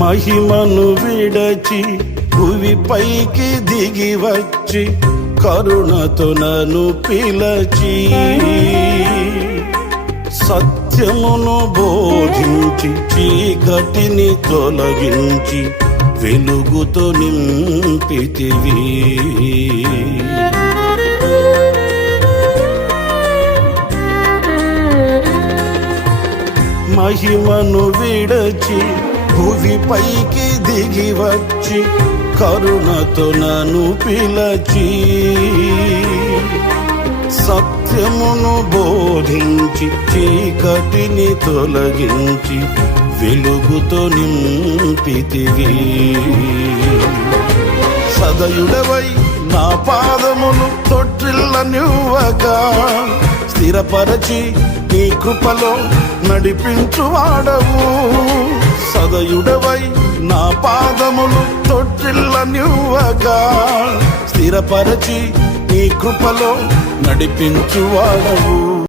మహిమను విడచి భువిపైకి దిగి వచ్చి కరుణతో నన్ను పిలచి సత్యమును బోధించి చీకటిని తొలగించి వెలుగుతో నింపితివి. మహిమను విడచి భువిపైకి దిగి వచ్చి కరుణతో నన్ను పిలచి సత్యమును బోధించి చీకటిని తొలగించి వెలుగుతో నింపితివి. సదయుడవై నా పాదములు తొట్టిల్లనివ్వగా స్థిరపరచి నీ కృపలో నడిపించువాడవు. సదయుడవై నా పాదములు తొట్టిల్లనివ్వగా స్థిరపరచి నీ కృపలో నడిపించువాడవు.